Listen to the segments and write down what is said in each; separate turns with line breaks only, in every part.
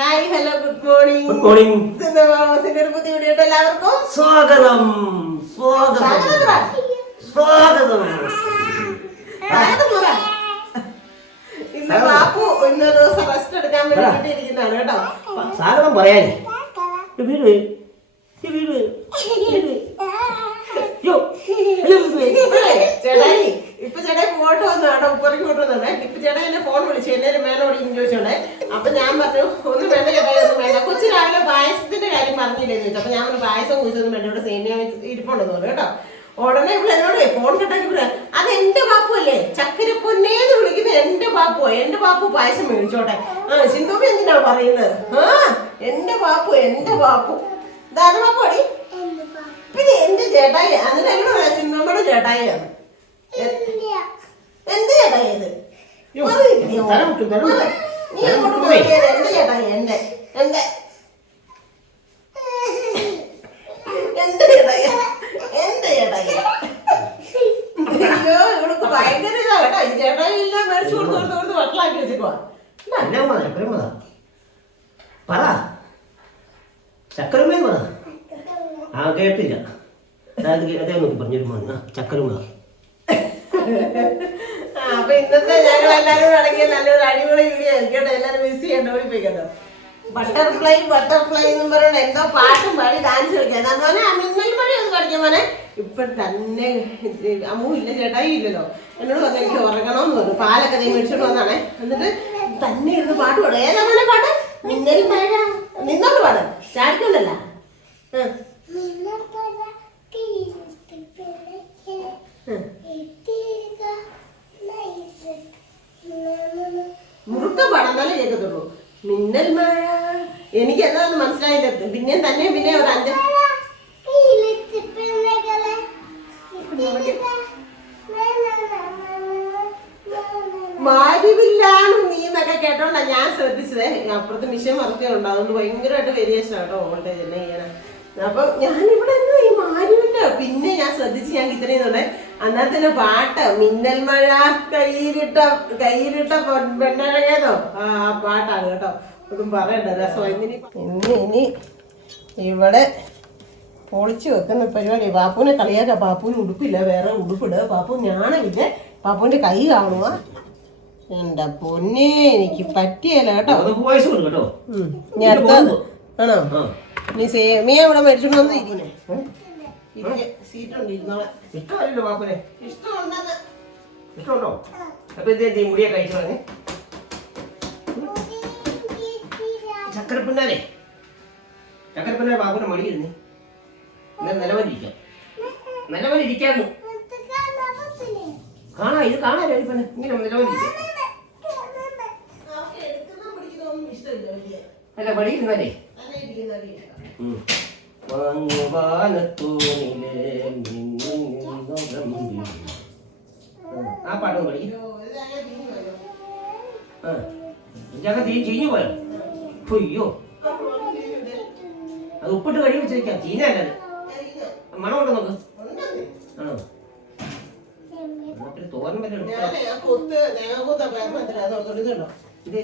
Hi hello good
morning good
morning ഒരു പുതിയ video എല്ലാവർക്കും
സ്വാഗതം. സ്വാഗതം.
സ്വാഗതം. ഇന്ന് ബാപ്പു ഇന്നൊരു ദിവസം റെസ്റ്റ് എടുക്കാൻ വേണ്ടി വീട്ടിലിരിക്കുന്നതാണ് കേട്ടോ.
സ്വാഗതം പറയാനേ. വീട്. വീട്.
ചേട്ടായി ഇപ്പൊ ചേട്ടൻ ഫോട്ടോ വന്നാണ് ഉപ്പറയ്ക്ക് ഫോട്ടോ വന്നേ ഇപ്പൊ ചേട്ടൻ എന്നെ ഫോൺ വിളിച്ചു. എന്നേരം മേലോട് ഇങ്ങനെ ചോദിച്ചോണ്ടേ അപ്പൊ ഞാൻ പറഞ്ഞു ഒന്ന് വേണ്ട ഒന്നും വേണ്ട. കൊച്ചു രാവിലെ പായസത്തിന്റെ കാര്യം പറഞ്ഞില്ലേന്ന് ചോദിച്ചു. അപ്പൊ ഞാൻ പറഞ്ഞു പായസം കുഴിച്ചൊന്നും വേണ്ട. ഇവിടെ സേമിയ ഇരിപ്പുണ്ടെന്ന് പറഞ്ഞു കേട്ടോ. ഉടനെ ഇവിടെ എന്നോട് ഫോൺ കട്ടാക്കി പറയാ അത് എന്റെ ബാപ്പു അല്ലേ? ചക്കര പൊന്നേന്ന് വിളിക്കുന്ന എന്റെ ബാപ്പു എന്റെ ബാപ്പു പായസം മേടിച്ചോട്ടെ. ആ സിന്ധുബി എന്തിനാ പറയുന്നത്? ആ എന്റെ ബാപ്പു എന്റെ ബാപ്പു. ഇതാണ് ബാപ്പു. അടി പിന്നെ എന്റെ ചേട്ടായി അതിന് എന്നോട് സിന്ധുമ്മയുടെ ചേട്ടായിയാണ്. എന്ത്. നീ അങ്ങോട്ട് എന്റെ എന്റെ അയ്യോ ഭയങ്കര ഇതാ കേട്ടോ. ഈ ചേട്ടായി എല്ലാം മേടിച്ചു കൊടുത്ത് കൊടുത്ത് കൊടുത്ത് വട്ടലാക്കി വെച്ചേക്കുവാ.
എന്നാ പറ ചക്കരമേ പറ. ആ കേട്ടില്ല. അതായത് അതേ നോക്കി പറഞ്ഞൊരു ആ
ആ, അപ്പൊ ഇന്നത്തെ ഞങ്ങൾ എല്ലാവരും അടങ്ങിയ നല്ലൊരു അടിപൊളി വീഡിയോ ആയിരിക്കട്ടെ. എല്ലാവരും മിസ് ചെയ്യണ്ട ഓടിപ്പോയിക്കട്ടോ ബട്ടർഫ്ലൈ ബട്ടർഫ്ലൈ എന്നും പറയുന്നത് എന്തോ പാട്ടും പാടി ഡാൻസ് കളിക്കാൻ ആ മിന്നൽ പണി ഒന്ന് പഠിക്കാൻ പോലെ ഇപ്പൊ തന്നെ അമ്മു ഇല്ല ചേട്ടായി ഇല്ലല്ലോ. എന്നോട് പറഞ്ഞു എനിക്ക് ഉറങ്ങണമെന്ന് പറഞ്ഞു. പാലൊക്കെ നീ മേടിച്ചോണ്ട് വന്നാണേ. എന്നിട്ട് തന്നെ ഇരുന്ന് പാട്ട് പാടും. ഏതാ പോലെ പാട്ട്? മിന്നൽ മഴ. നിന്നോട് പാടും. ചാടിക്കൊണ്ടല്ല. മുറുക്ക പാടാന്നാലേ കേൾക്കത്തുള്ളൂ. മിന്നൽ മഴ. എനിക്ക് എന്താന്ന് മനസ്സിലായില്ല പിന്നെ തന്നെ പിന്നെ ഒരു അഞ്ച് മാരിവില്ലാണ് നീ എന്നൊക്കെ കേട്ടോണ്ടാ ഞാൻ ശ്രദ്ധിച്ചത്. അപ്പുറത്ത് മിഷൻ വർക്കേ ഉണ്ട് അതുകൊണ്ട് ഭയങ്കരമായിട്ട് വേരിയേഷൻ ആട്ടോ വോൾട്ടേജ് എന്നെ ഇങ്ങനെ. അപ്പൊ ഞാനിവിടെ ഈ മാരിവില്ല പിന്നെ ഞാൻ ശ്രദ്ധിച്ച് ഞാൻ അന്നത്തെ പാട്ട്. മിന്നൽ മഴ കയ്യിലിട്ട കയ്യിലിട്ട പെണ്ണഴകേതോ ആ പാട്ടാണ് കേട്ടോ. ഒന്നും പറയണ്ട രസം ഇനി ഇനി ഇവിടെ പൊളിച്ചു വെക്കുന്ന പരിപാടി. പാപ്പുവിനെ കളിയാക്ക പാപ്പുവിന് ഉടുപ്പില്ല. വേറെ ഉടുപ്പിട് പാപ്പു ഞാണമില്ല പാപ്പുവിന്റെ കൈ കാണുക എന്റെ പൊന്നെ എനിക്ക് പറ്റിയല്ല കേട്ടോ.
കേട്ടോ.
ഞാൻ ആണോ? നീ സേമിയ ഇവിടെ മേടിച്ചോണ്ട് ഇരുന്നോളെ
ഇഷ്ടമല്ലോ ബാപ്പുനെ ഇഷ്ടമുണ്ടോ? അപ്പൊ എന്ത് ചെയ്യും? മുടിയെ കഴിച്ചു കളഞ്ഞ് ചക്കരപ്പിന്നാരെ ചക്കരപ്പിന്നാരെ ബാബുനെ മടിയിരുന്നേ എന്നാൽ നിലവലിരിക്കാം. നിലവലിരിക്കാന്ന്. കാണാ ഇത് കാണാൻ അരിപ്പന്നെ ഇങ്ങനെ നിലവലിരിക്കാം. അല്ല
ഇരിക്കുന്നവരെ ഇഷ്ടം
വാങ്ങുവാനത്തോണിലെ. ആ പാട്ടും കളി
പോയോ?
ഇതൊക്കെ തീ ചീഞ്ഞു പോയോ? അയ്യോ. അത് ഉപ്പിട്ട് കഴുകി വെച്ചിരിക്കാം. ചീഞ്ഞല്ല മണം ഉണ്ടോ നോക്ക്. ആണോ തോരൻ വല്ല എടുത്തോ?
ആ
ഇത്.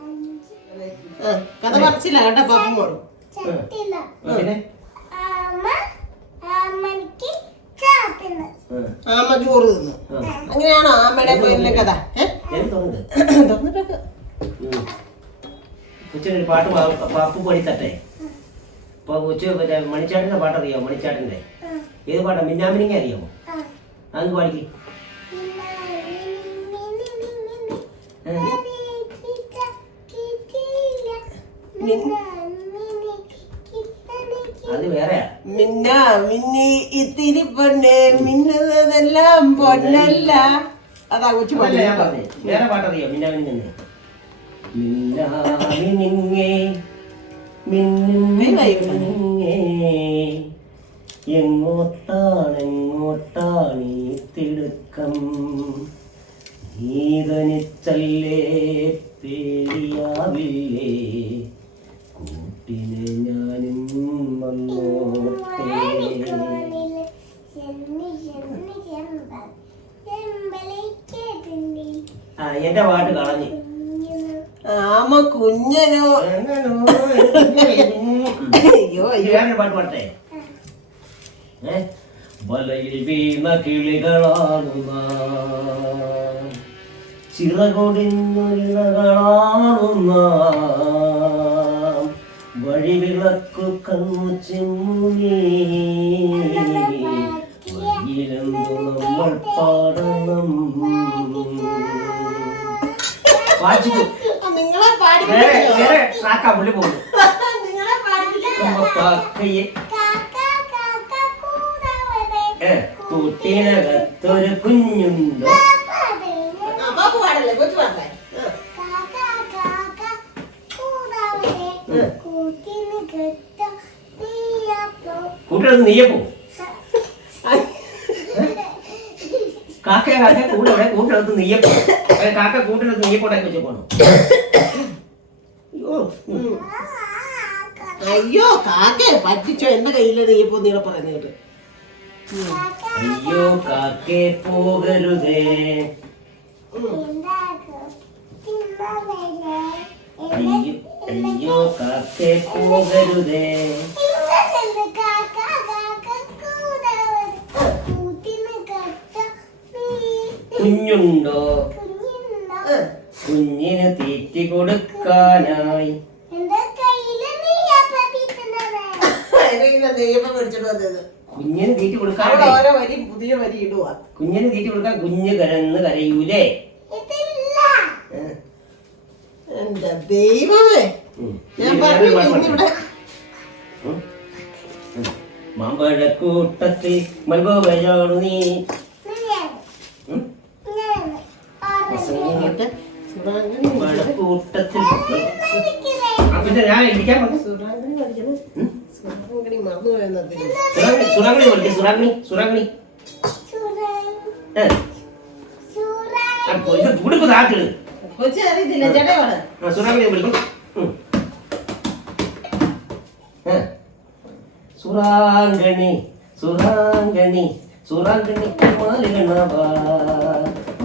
ആ, കഥ പറച്ചില്ല കേട്ടോ പാപ്പം പോടും ആമ ചോറ് തിന്നു. അങ്ങനെയാണോ ആമയുടെ പേരിലെ കഥ.
ഉച്ചനൊരു പാട്ട് പാപ്പു പാടി തട്ടെ ഇപ്പൊ ഉച്ച മണിച്ചാട്ടിന്റെ പാട്ട് അറിയാമോ മണിച്ചാട്ടിന്റെ ഏത് പാട്ടാ? മിന്നാമിനിങ്ങ അറിയാമോ അതൊന്ന് പാടിക്ക്? അത്
മിന്ന മിന്നി ഇത്തിരി പൊന്നെ മിന്നുന്നതെല്ലാം പൊന്നല്ല. അതാ കൊച്ചു
ഞാൻ
പറഞ്ഞു?
പറഞ്ഞേ വേറെ പാട്ടറിയാം? മിന്നാമിനിങ്ങ മിന്നാമിനിങ്ങേ മിന്നുങ്ങേ. എങ്ങോട്ടാണ് എങ്ങോട്ടാണ് ഈ തിടുക്കം? നീതനിച്ചല്ലേ പേടിയാവില്ലേ? കൂട്ടിനെ ഞാനും വന്നോട്ടെ ആ എന്റെ പാട്ട് കളഞ്ഞു.
ആമ കുഞ്ഞനോ. അയ്യോ അയ്യോ.
വേറൊരു പാട്ട് പാടട്ടെ? ഏ? വലയിൽ വീണ കിളികളാകുന്ന ചിറകൊടിഞ്ഞുള്ളകളാകുന്ന വഴിവിളക്കു കണ്ണു ചെമ്മി വഴിയിലെന്തു നമ്മൾ പാടണം. വായിച്ചു
ആ, നിങ്ങളെ പാടി
വേറെ വേറെ ട്രാക്കാ പുള്ളി പോകുന്നു.
നിങ്ങളെ പാടില്ല
കയ്യെ ഏ, കൂട്ടിനകത്തൊരു കുഞ്ഞുണ്ടോ?
പാടല്ലേ കൊച്ചു പാടല്ലേ
കൂട്ടിനകത്ത് നീയെ പോകും കാക്ക കാക്ക കൂടെ ഇവിടെ കൂട്ടിനകത്ത് നീയെ പോകും കാക്ക കൂട്ടിനകത്ത് നീയെ പോട്ടെ വെച്ച് പോണോ. അയ്യോ
കാക്ക പറ്റിച്ചോ? എന്റെ കയ്യിലെ നീയപ്പോ നീളെ പറയുന്ന കേട്ട്.
അയ്യോ കാക്കേ പോകരുതേ. അയ്യോ കാക്കേ പോകരുതേ. മാമ്പഴക്കൂട്ടത്തിൽ മൽഗോവയാണു നീ. മഴക്കൂട്ടത്തിൽ പിന്നെ ഞാൻ ഇരിക്കാൻ
സുറാങ്കണി പഠിക്കാം സുറാങ്കണി
സുറാങ്കണി കൊടുപ്പ് താക്കിട്
കൊച്ചു അറിയത്തില്ല ചേട്ടാ
സുറാങ്കണി പഠിക്കും சுராங்கணி சுராங்கணி சுராங்கணி மாலு கண்ணாவா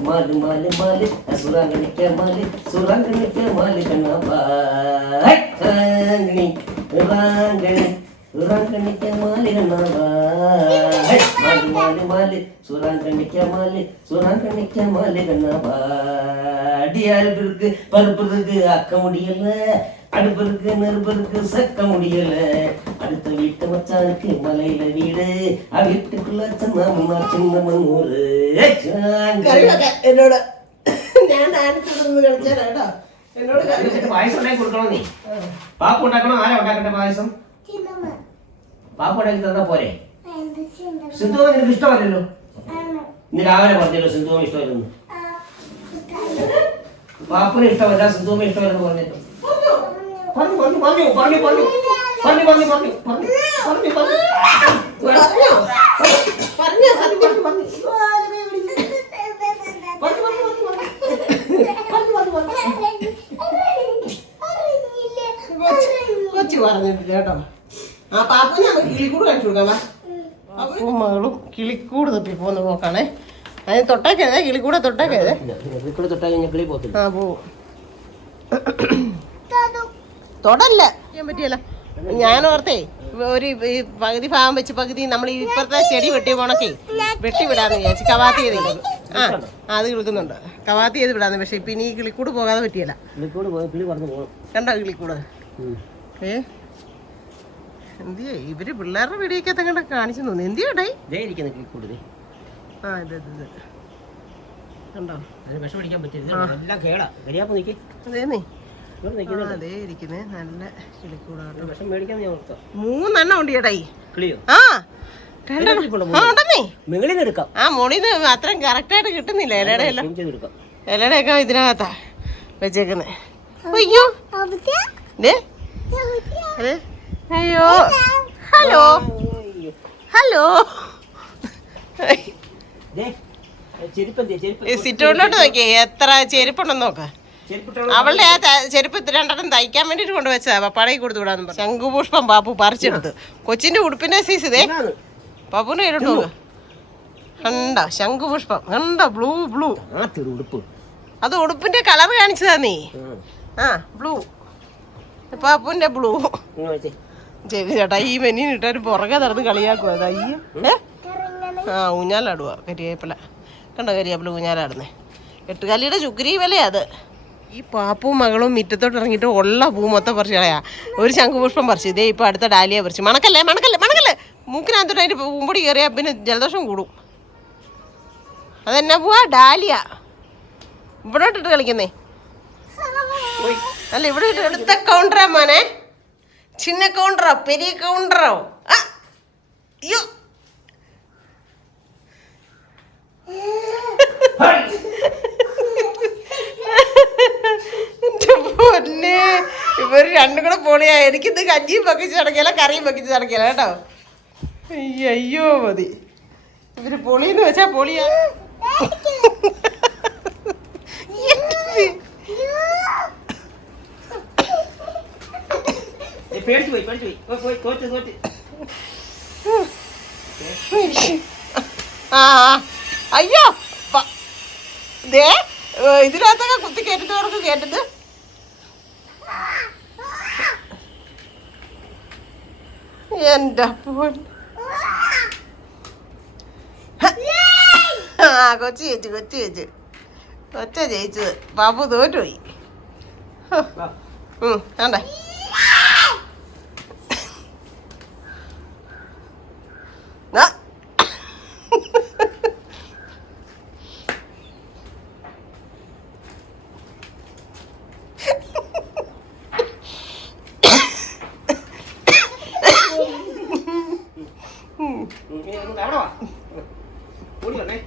மாலு மாலு மாலு சுராங்கணிக்க மாலு சுராங்கணிக்க மாலு கண்ணாவா ராங்கணி ராங்கணி சுராங்கணிக்க மாலு கண்ணாவா மாலு மாலு மாலு சுராங்கணிக்க மாலு சுராங்கணிக்க மாலு கண்ணாவா அடி யாருக்கு இருக்கு பருப்பு இருக்கு அக்க முடியல. அடுப்பு இருக்கு நெருப்பு இருக்கு சக்க முடியல அடுத்த வீட்டு மச்சானுக்கு மலையில வீடு ആ വീട്ടുക്കുള്ള ചെന്നമ്മ ചിന്ന മണ്ണൂറ്
കറി വെക്കാൻ എന്നോട് ഞാൻ ഡാൻസ് ഇടുന്നത് കളിച്ചാൽ കേട്ടോ എന്നോട് കറി വെക്കാൻ.
പായസം ഉണ്ടാക്കി കൊടുക്കണോ നീ പാപ്പ് ഉണ്ടാക്കണോ ആരാ ഉണ്ടാക്കട്ടെ പായസം പാപ്പ് ഉണ്ടാക്കി തന്നാ പോരെ സിന്ധു നിനക്ക് ഇഷ്ടമല്ലല്ലോ ഇന്ന് രാവിലെ പറഞ്ഞല്ലോ സിന്ധുവും ഇഷ്ടമല്ലെന്ന് പാപ്പിന് ഇഷ്ടമല്ല സിന്ധുവും ഇഷ്ടമല്ലെന്ന് പറഞ്ഞല്ലോ പറഞ്ഞു പറഞ്ഞു പറഞ്ഞു പറഞ്ഞു പറഞ്ഞു പറഞ്ഞു പറഞ്ഞു പറഞ്ഞു പറഞ്ഞു പറഞ്ഞു പറഞ്ഞു
പറഞ്ഞോ സത്യം പറഞ്ഞു കൊച്ചു പറഞ്ഞിട്ടില്ല കേട്ടോ ആ പാപ്പു നമുക്ക് കിളിക്കൂട് കാണിച്ചു കൊടുക്കാം പാപ്പും മകളും കിളിക്കൂട് തപ്പി പോന്ന് പോക്കാണേ അതിന് തൊട്ടേക്കരുതേ കിളിക്കൂടെ തൊട്ടേക്കരുതേ
കിളിക്കൂടെ തൊട്ടാ കഴിഞ്ഞാൽ കിളി പോകത്തില്ല
ആ പോവും തൊടല്ല. ചെയ്യാൻ പറ്റിയല്ല. ഞാൻ ഓർത്തേ ഒരു പകുതി ഭാഗം വെച്ച് പകുതി നമ്മൾ ഈ ഇപ്പുറത്തെ ചെടി വെട്ടി പോണൊക്കെ വെട്ടി വിടാന്ന് വിചാരിച്ചു കവാത്തി ചെയ്ത് ആ അത് കിളിക്കുന്നുണ്ട് കവാത്തി ചെയ്ത് വിടാന്ന് പക്ഷെ ഇപ്പൊ ഇനി ഈ കിളിക്കൂട് പോകാതെ പറ്റിയല്ല. കണ്ടോ കിളിക്കൂട്? ഏ? എന്തിയേ? ഇവർ പിള്ളേരുടെ വീടിയൊക്കെ കണ്ട കാണിച്ചു തോന്നുന്നു എന്തിയോടേ ആ ഇത് ഇത് കണ്ടോ?
അതിന് വിഷം
അതേ നല്ല ആ ആ അത്രയും കറക്റ്റായിട്ട് കിട്ടുന്നില്ല ഇലയുടെ എല്ലാം ഇതിനകത്താ വെച്ചേക്കുന്നേ. അയ്യോ. അയ്യോ. ഹലോ. ഹലോ. സിറ്റോണിലോട്ട് നോക്കിയേ എത്ര ചെരുപ്പുണ്ടെന്ന് നോക്കാം. അവളുടെ ആ ചെരുപ്പ് രണ്ടെണ്ണം തയ്ക്കാൻ വേണ്ടിട്ട് കൊണ്ടുവച്ചതാ പപ്പാടയ്ക്ക് കൊടുത്തു വിടാന്ന് പറഞ്ഞു. ശംഖുപുഷ്പം പാപ്പു പറിച്ചെടുത്ത്. കൊച്ചിന്റെ ഉടുപ്പിന്റെ സൈസ് ഇതേ. പപ്പുനെ ഇരട്ടു കണ്ട ശംഖുപുഷ്പം. കണ്ട ബ്ലൂ ബ്ലൂ
ഉടുപ്പ്.
അത് ഉടുപ്പിന്റെ കളർ കാണിച്ചതാ നീ.
ആ.
ബ്ലൂ പാപ്പുന്റെ ബ്ലൂ ചെവി ചേട്ടാ ഈ മെനീൻ ഇട്ടൊരു പുറകെ നടന്ന് കളിയാക്കുക അതാ ഈ ആ ഊഞ്ഞാലാടുക കരിയേപ്പില. കണ്ടോ കരിയേപ്പില ഊഞ്ഞാലാടുന്നേ. എട്ടുകാലിയുടെ ചുക്രി വിലയാ അത്. ഈ പാപ്പും മകളും മുറ്റത്തോട്ട് ഇറങ്ങിയിട്ട് ഉള്ള പൂ മൊത്തം പറിച്ചു കളയാ. ഒരു ശംഖുപുഷ്പം പറിച്ചു. ഇതേ ഇപ്പൊ അടുത്ത ഡാലിയ പറിച്ചു. മണക്കല്ലേ മണക്കല്ലേ മണക്കല്ലേ? മൂക്കിനകത്തോട്ട് അതിന്റെ പൂമ്പൊടി കയറിയാ പിന്നെ ജലദോഷം കൂടും. അതെന്നാ പോവാ? ഡാലിയ. ഇവിടോട്ടിട്ട് കളിക്കുന്നേ. അല്ല ഇവിടെ എടുത്ത കൗണ്ടറാ മോനെ. ചിന്ന കൗണ്ടറോ പെരിയ കൗണ്ടറോ അയ്യോ. എന്റെ പൊന്നെ. ഇവർ രണ്ടും കൂടെ പൊളിയാ. ഇത് കഞ്ഞിയും പക്കിച്ച് നടക്കില്ല കറിയും പക്കിച്ച് നടക്കില്ല കേട്ടോ. അയ്യോ മതി. ഇവർ പൊളിന്ന് വെച്ചാ പൊളിയാ.
ഏയ് പേടിച്ചു പോയി പേടിച്ചു പോയി. പോയി, പോയി തോറ്റ് തോറ്റ്.
ആ. അയ്യോ ദേ ഇതിനകത്തൊക്കെ കുത്തി കയറ്റുന്നവർക്ക് കേട്ടത് എന്റെ പോൻ. ആ കൊച്ചു ചേച്ചു കൊച്ചു ചേച്ചു. കൊച്ച ജയിച്ചത്. ബാബു തോറ്റുപോയി. ഉം വേണ്ടേ ആ.
ഉം, നീ അങ്ങോട്ട് അവിടെ വാ. ഓടി വന്നേ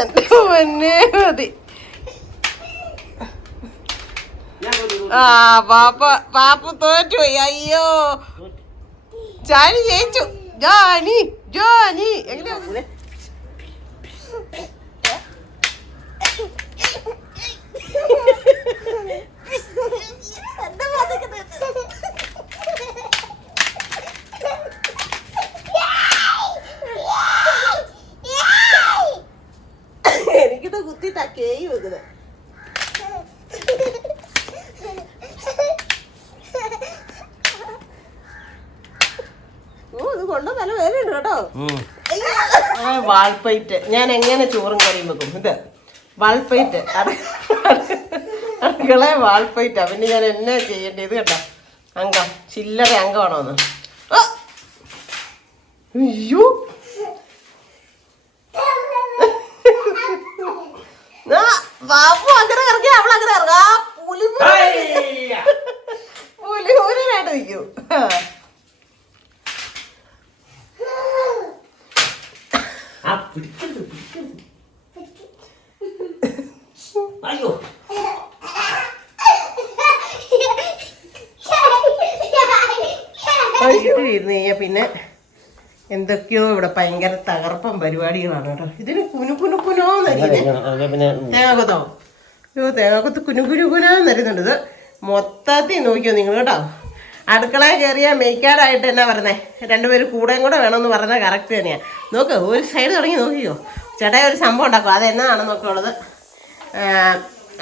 എന്റെ പൊന്നേ മതി.
ഞാൻ തോറ്റു, തോറ്റു.
ആ പാപ്പ പാപ്പ തോറ്റുപോയി അയ്യോ. ജാനി ജയിച്ചു. ജാനി ജാനി. എങ്ങനെയാ
ഇവിടെ.
എനിക്കിത് കുത്തി തക്കേയി വെക്കുന്നത് ഓ ഇത് കൊണ്ട നല്ല വേലയുണ്ട് കേട്ടോ
ഉം.
ആ, വാൾപ്പൈറ്റ് ഞാൻ എങ്ങനെ ചോറും കറിയും വെക്കും? ഇത് വാൾപ്പൈറ്റ് അടുക്കളെ വാൾപ്പൈറ്റാ പിന്നെ ഞാൻ എന്നാ ചെയ്യേണ്ടത് ഇത് കേട്ടോ അംഗം ചില്ലറ അംഗമാണോ എന്ന് ആ! അയ്യോ! ബാബു അങ്ങനെ ഇറങ്ങി അവൾ അങ്ങനെ ഇറങ്ങാ പുലി. പുലി പുലിനായിട്ട് നിൽക്കും.
പിടിക്കരുത് പിടിക്കരുത്. അയ്യോ.
വൈകിട്ട് ഇരുന്ന് കഴിഞ്ഞാൽ പിന്നെ എന്തൊക്കെയോ ഇവിടെ ഭയങ്കര തകർപ്പം പരിപാടികളാണ് കേട്ടോ. ഇതിന് കുനു കുനു
കുനോന്നറിയുന്നത്
തേങ്ങാക്കൊത്തോ. അയ്യോ തേങ്ങാക്കൊത്ത് കുനു കുനു കുനാന്നറിയുന്നുണ്ട് ഇത്. മൊത്തത്തിൽ നോക്കിയോ നിങ്ങൾ കേട്ടോ? അടുക്കളയിൽ കയറിയ മെയ്ക്കാടായിട്ട് എന്നാ പറഞ്ഞേ? രണ്ടുപേരും കൂടെയും കൂടെ വേണമെന്ന് പറഞ്ഞാൽ കറക്റ്റ് തന്നെയാണ് നോക്ക് ഒരു സൈഡ് തുടങ്ങി നോക്കിയോ ചേട്ടാ ഒരു സംഭവം ഉണ്ടാക്കും. അത് എന്നാണെന്നൊക്കെ ഉള്ളത്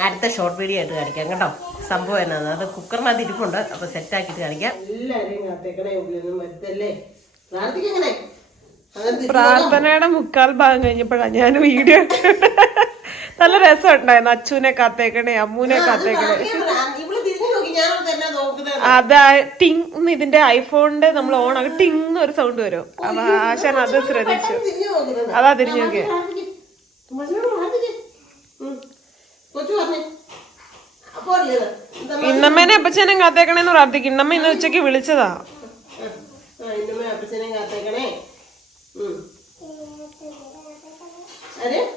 അടുത്ത ഷോർട്ട് വീഡിയോ ആയിട്ട് കാണിക്കാം കേട്ടോ. സംഭവം എന്നാണ്. അത് കുക്കറിനകത്ത് ഇരിപ്പുണ്ട്. അപ്പോൾ സെറ്റാക്കിയിട്ട് കാണിക്കാം.
പ്രാർത്ഥനയുടെ മുക്കാൽ ഭാഗം കഴിഞ്ഞപ്പോഴാണ് ഞാൻ വീഡിയോ നല്ല രസം ഉണ്ടായിരുന്നു. അച്ഛനെ കാത്തേക്കണേ അമ്മൂനെ കാത്തേക്കണേ
ഇവൾ തിരിഞ്ഞു നോക്കി ഞാൻ തന്നെ നോക്കുന്നത്
അതാ ടിങ് ഇതിന്റെ ഐഫോണിന്റെ നമ്മൾ ഓൺ ആക്കി ടിങ് ഒരു സൗണ്ട് വരും. അപ്പൊ ആശാൻ അത് ശ്രദ്ധിച്ചു. അതാ തിരിഞ്ഞു നോക്കിയ. ഇന്നമ്മേനെ അപ്പച്ചേനെ കാത്തേക്കണേന്ന് പ്രാർത്ഥിക്കും. ഇന്നമ്മ ഇന്ന് ഉച്ചയ്ക്ക് വിളിച്ചതാ.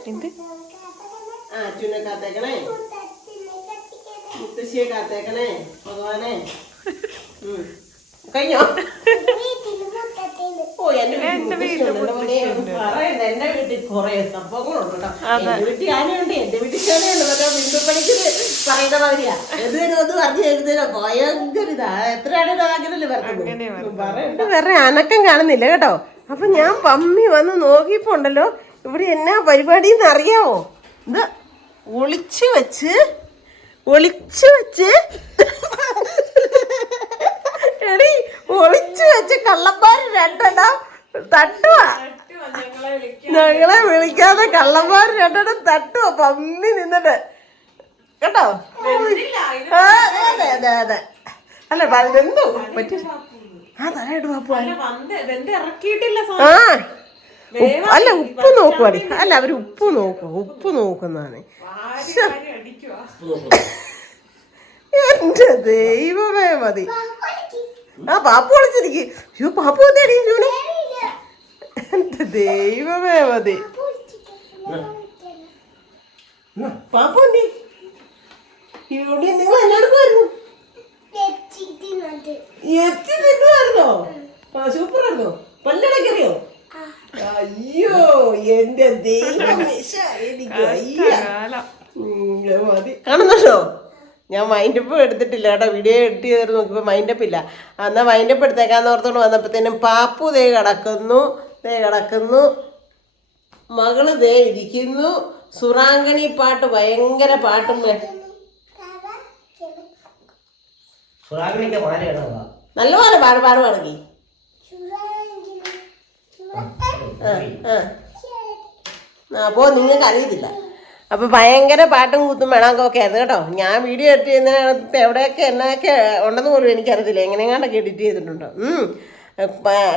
എന്ത്?
കാത്തേക്കണേ. മുത്തശ്ശിയെ കാത്തേക്കണേ. ഭഗവാനെ. കഴിഞ്ഞോ? ഓ എന്റെ വീട്ടിൽ
വീട്ടിൽ
മുത്തശ്ശിയുണ്ട്. പറയണ്ട എന്റെ വീട്ടിൽ കുറെ സംഭവങ്ങളുണ്ട് കേട്ടോ. എന്റെ വീട്ടിൽ ആനയുണ്ട് എന്റെ വീട്ടിൽ ചേനയുണ്ട് മറ്റേ ബിന്ദു പണിക്കര് പറയുന്ന മാതിരിയാ. എന്തിനും ഒന്ന് പറഞ്ഞു എഴുതിനോ ഭയങ്കര ഇതാ. എത്രയാണ് അങ്ങനല്ലേ പറഞ്ഞത് പറയണ്ട. വേറെ അനക്കം കാണുന്നില്ല കേട്ടോ. അപ്പൊ ഞാൻ പമ്മി വന്ന് നോക്കിയപ്പോ ഉണ്ടല്ലോ ഇവിടെ എന്നാ പരിപാടി എന്ന് അറിയാവോ? ഇത് ഒളിച്ചു വെച്ച് ഒളിച്ചു വെച്ച് എടി ഒളിച്ചു വെച്ച് കള്ളന്മാര് രണ്ടെണ്ണം ഞങ്ങളെ വിളിക്കാതെ കള്ളന്മാർ രണ്ടെണ്ണം തട്ടുക പമ്മി നിന്നിട്ട്. കേട്ടോ? അതെ അതെ അതെ അല്ല എന്തോ പറ്റി. ആ തലയിട്ട് പാപ്പു ആ. അല്ല ഉപ്പ് നോക്കുവാടി അല്ല അവർ ഉപ്പ് നോക്കുക ഉപ്പ് നോക്കുന്നതാണ്. എന്റെ ദൈവമേ മതി. ആ പാപ്പു വിളിച്ചിരിക്കും. അയ്യോ പാപ്പു എന്തേടി ജൂണി എന്റെ ദൈവമേ മതി. ഇവിടെ നിങ്ങൾ എത്തി പല്ലടക്കറിയോ? അയ്യോ എന്റെ. കാണുന്നുണ്ടോ? ഞാൻ മൈൻഡപ്പ് എടുത്തിട്ടില്ല കേട്ടോ. വീഡിയോ എഡിറ്റ് ചെയ്തിട്ട് നോക്കിയപ്പോൾ മൈൻഡപ്പ് ഇല്ല. എന്നാൽ മൈൻഡപ്പ് എടുത്തേക്കാന്ന് ഓർത്തോണ്ട് വന്നപ്പോഴത്തേനും പാപ്പു ദേ കിടക്കുന്നു. ദേ കിടക്കുന്നു. മകൾ ദേ ഇരിക്കുന്നു. സുറാങ്കണി പാട്ട് ഭയങ്കര പാട്ടും.
നല്ല
പോലെ പാട് പാടുവാണെങ്കിൽ അപ്പോൾ നിങ്ങൾക്ക് അറിയത്തില്ല. അപ്പോൾ ഭയങ്കര പാട്ടും കൂത്തും വേണമൊക്കെ ആയിരുന്നു കേട്ടോ. ഞാൻ വീഡിയോ എഡിറ്റ് ചെയ്യുന്നതിനകത്ത് എവിടെയൊക്കെ എന്നൊക്കെ ഉണ്ടെന്ന് പോലും എനിക്കറിയത്തില്ല. എങ്ങനെയാണ്ടൊക്കെ എഡിറ്റ് ചെയ്തിട്ടുണ്ടോ.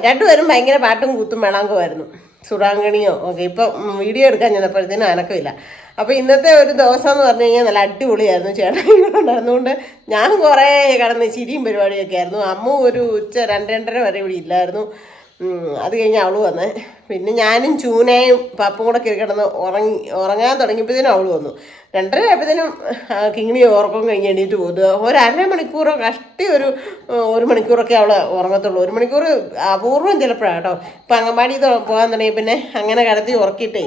രണ്ടുപേരും ഭയങ്കര പാട്ടും കൂത്തും വേണാങ്കുമായിരുന്നു സുറാങ്കണിയോ ഓക്കെ ഇപ്പം വീഡിയോ എടുക്കാൻ ചെന്നപ്പോഴത്തേനും അനക്കമില്ല. അപ്പോൾ ഇന്നത്തെ ഒരു ദിവസം എന്ന് പറഞ്ഞു കഴിഞ്ഞാൽ നല്ല അടിപൊളിയായിരുന്നു ചേട്ടൻ ഉണ്ടായിരുന്നുകൊണ്ട് ഞാൻ കുറേ കിടന്ന് ചിരിയും പരിപാടിയൊക്കെ ആയിരുന്നു. അമ്മ ഒരു ഉച്ച രണ്ട് രണ്ടര വരെ ഇവിടെ ഇല്ലായിരുന്നു. അത് കഴിഞ്ഞ് അവൾ വന്ന്. പിന്നെ ഞാനും ചൂനയും പപ്പും കൂടെ കയറി കിടന്ന് ഉറങ്ങി ഉറങ്ങാൻ തുടങ്ങിയപ്പോഴത്തേനും അവൾ വന്നു. രണ്ടര ആയപ്പോഴത്തേനും കിങ്ങിണി ഉറക്കം കഴിഞ്ഞ് എണീറ്റ് പോകുന്നത് ഒരു അര മണിക്കൂറോ കഷ്ടി ഒരു ഒരു മണിക്കൂറൊക്കെ അവൾ ഉറങ്ങത്തുള്ളൂ. ഒരു മണിക്കൂർ അപൂർവം ചിലപ്പോഴാണ് കേട്ടോ ഇപ്പം അംഗൻവാടി പോകാൻ തുടങ്ങി പിന്നെ അങ്ങനെ കിടത്തി ഉറക്കിയിട്ടേ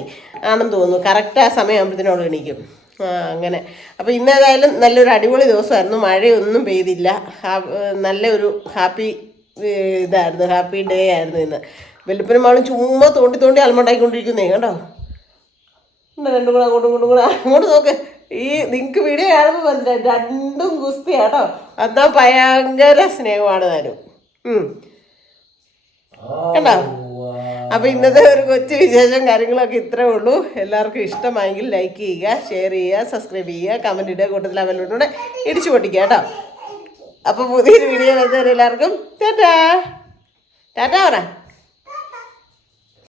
ആണെന്ന് തോന്നുന്നു. കറക്റ്റ് ആ സമയമാകുമ്പോഴത്തേനും അവൾ എണീക്കും. അങ്ങനെ. അപ്പോൾ ഇന്നേതായാലും നല്ലൊരു അടിപൊളി ദിവസമായിരുന്നു. മഴയൊന്നും പെയ്തില്ല. നല്ലൊരു ഹാപ്പി ഇതായിരുന്നു ഹാപ്പി ഡേ ആയിരുന്നു ഇന്ന്. വെളുപ്പിനും അവളും ചുമ്മാ തോണ്ടി തോണ്ടി അലമുണ്ടായിക്കൊണ്ടിരിക്കുന്നേ കേട്ടോ എന്നാ രണ്ടും കൂടെ അങ്ങോട്ടും ഇങ്ങോട്ടും കൂടെ അങ്ങോട്ട് നോക്ക്. ഈ നിങ്ങൾക്ക് വീഡിയോ കാണുമ്പോൾ മനസ്സിലായി രണ്ടും ഗുസ്തി കേട്ടോ എന്നാ ഭയങ്കര സ്നേഹമാണ് തരും കേട്ടോ കണ്ടോ? അപ്പൊ ഇന്നത്തെ ഒരു കൊച്ചു വിശേഷം കാര്യങ്ങളൊക്കെ ഇത്രേ ഉള്ളൂ. എല്ലാവർക്കും ഇഷ്ടമായെങ്കിൽ ലൈക്ക് ചെയ്യുക ഷെയർ ചെയ്യുക സബ്സ്ക്രൈബ് ചെയ്യുക കമന്റ് ഇടുക കൂട്ടത്തിൽ അവരോടുകൂടെ ഇടിച്ചു പൊട്ടിക്കുക കേട്ടോ. അപ്പൊ പുതിയൊരു വീഡിയോ വരുന്നവരെല്ലാവർക്കും ടാറ്റാ. ടാറ്റാ പറ.